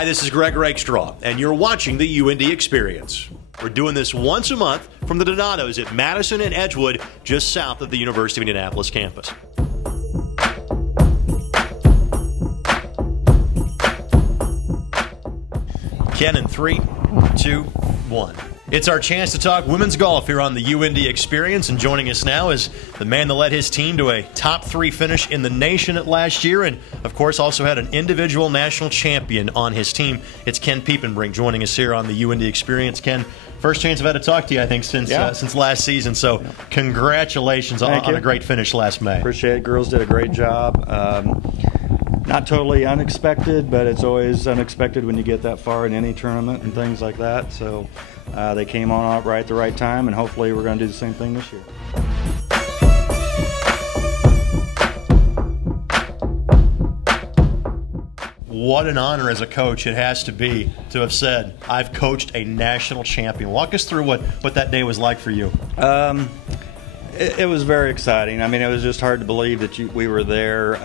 Hi, this is Greg Rakestraw, and you're watching the UIndy Experience. We're doing this once a month from the Donatos at Madison and Edgewood, just south of the University of Indianapolis campus. Ken in 3, 2, 1. It's our chance to talk women's golf here on the UIndy Experience, and joining us now is the man that led his team to a top 3 finish in the nation last year, and of course also had an individual national champion on his team. It's Ken Piepenbrink joining us here on the UIndy Experience. Ken, first chance I've had to talk to you, I think, since last season, so congratulations on a great finish last May. Appreciate it. Girls did a great job. Not totally unexpected, but it's always unexpected when you get that far in any tournament and things like that. So they came on out right at the right time, and hopefully we're going to do the same thing this year. What an honor as a coach it has to be to have said, I've coached a national champion. Walk us through what that day was like for you. It was very exciting. I mean, it was just hard to believe that we were there.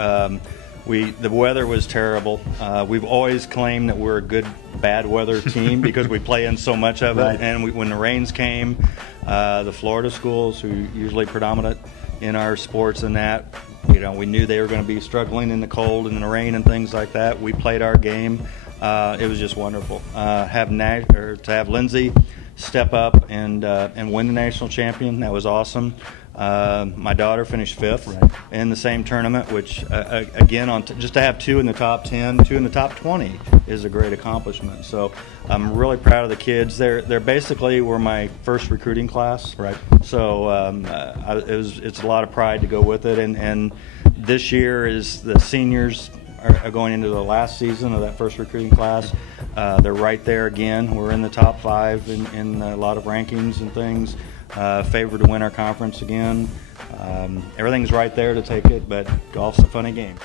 The weather was terrible. We've always claimed that we're a good bad weather team because we play in so much of it. Right. And when the rains came, the Florida schools, who are usually predominant in our sports and that, we knew they were going to be struggling in the cold and in the rain and things like that. We played our game. It was just wonderful. To have Lindsay step up and win the national champion, that was awesome. My daughter finished 5th in the same tournament, which again, just to have 2 in the top 10, 2 in the top 20 is a great accomplishment. So I'm really proud of the kids. They're basically were my first recruiting class. Right. So it's a lot of pride to go with it. And this year is the seniors are going into the last season of that first recruiting class. They're right there again. We're in the top 5 in a lot of rankings and things. Favored to win our conference again. Everything's right there to take it, but golf's a funny game.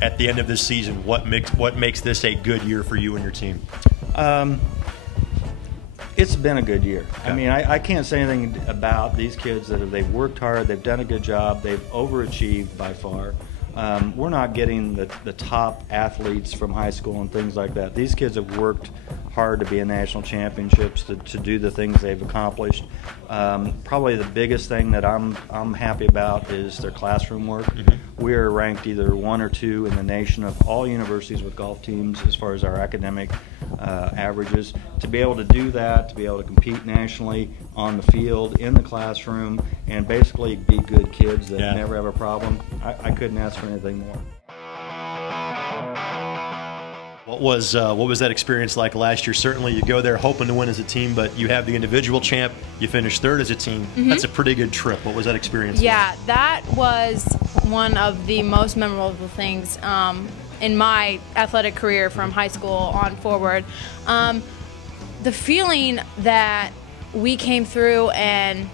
At the end of this season, what makes this a good year for you and your team? It's been a good year. Okay. I mean, I can't say anything about these kids they've worked hard, they've done a good job, they've overachieved by far. We're not getting the top athletes from high school and things like that. These kids have worked hard to be in national championships, to do the things they've accomplished. Probably the biggest thing that I'm happy about is their classroom work. Mm-hmm. We are ranked either 1 or 2 in the nation of all universities with golf teams as far as our academic averages. To be able to do that, to be able to compete nationally on the field, in the classroom, and basically be good kids that never have a problem, I couldn't ask for anything more. What was that experience like last year? Certainly you go there hoping to win as a team, but you have the individual champ, you finish 3rd as a team. Mm-hmm. That's a pretty good trip. What was that experience like? That was one of the most memorable things in my athletic career from high school on forward. The feeling that we came through and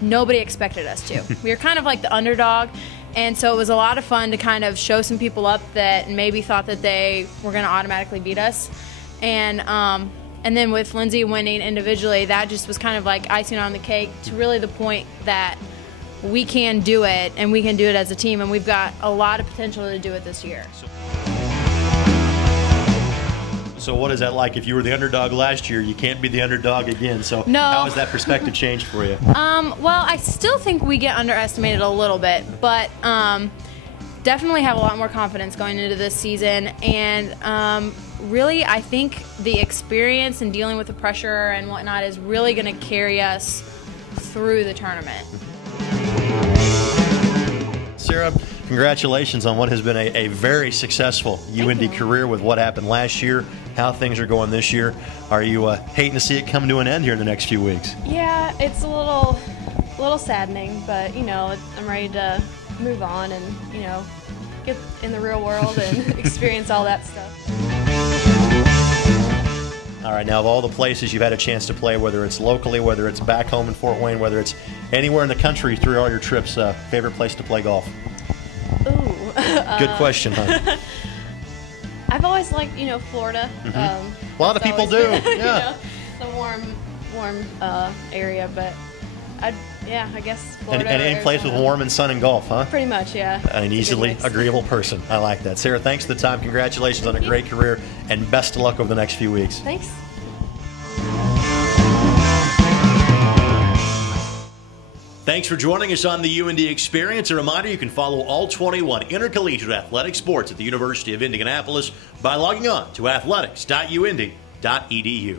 nobody expected us to. We were kind of like the underdog, and so it was a lot of fun to kind of show some people up that maybe thought that they were going to automatically beat us. And then with Lindsay winning individually, that just was kind of like icing on the cake to really the point that we can do it, and we can do it as a team, and we've got a lot of potential to do it this year. So what is that like? If you were the underdog last year, you can't be the underdog again. So no. How has that perspective changed for you? Well, I still think we get underestimated a little bit, but definitely have a lot more confidence going into this season. And really, I think the experience and dealing with the pressure and whatnot is really going to carry us through the tournament. Sarah, congratulations on what has been a very successful UIndy career with what happened last year, how things are going this year. Are you hating to see it come to an end here in the next few weeks? Yeah, it's a little saddening, but I'm ready to move on and get in the real world and experience all that stuff. All right, now of all the places you've had a chance to play, whether it's locally, whether it's back home in Fort Wayne, whether it's anywhere in the country through all your trips, favorite place to play golf? Ooh. Good question, huh? I've always liked, Florida. Mm-hmm. A lot of people do, yeah. The warm area, but Yeah, I guess And, Florida. and or in place with Arizona. warm and sun and golf, huh? Pretty much, yeah. An It's a good easily mix. agreeable person. I like that. Sarah, thanks for the time. Congratulations on a Thank you. great career, and best of luck over the next few weeks. Thanks. Thanks for joining us on the UIndy Experience. A reminder, you can follow all 21 intercollegiate athletic sports at the University of Indianapolis by logging on to athletics.uindy.edu.